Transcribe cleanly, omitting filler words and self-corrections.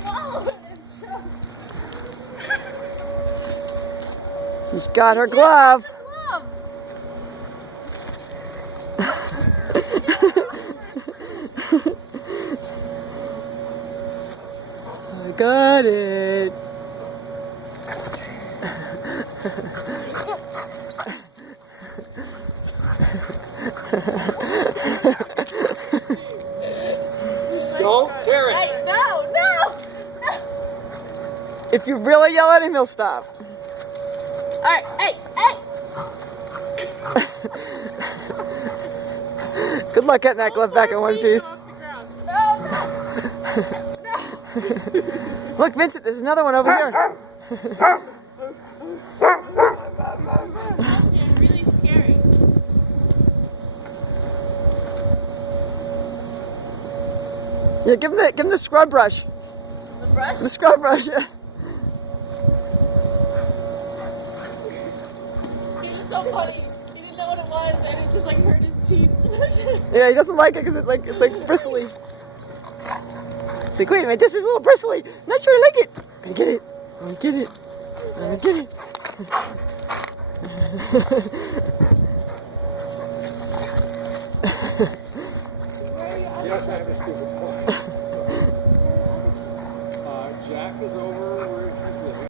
swallow it and choke. She's got her glove. Gloves. I got it. Don't tear it. Hey, no, no, no. If you really yell at him, he'll stop. All right, hey, hey. Good luck getting that glove back in one piece. No, no. Look, Vincent, there's another one over here. They're really scary. Yeah, give him the scrub brush. The brush? The scrub brush, yeah. He was so funny. He didn't know what it was, and it just like hurt his teeth. Yeah, he doesn't like it because it's like bristly. Like, wait a minute, this is a little bristly. I'm not sure I like it. I get it. I get it. I get it. Yes, I have a stupid point.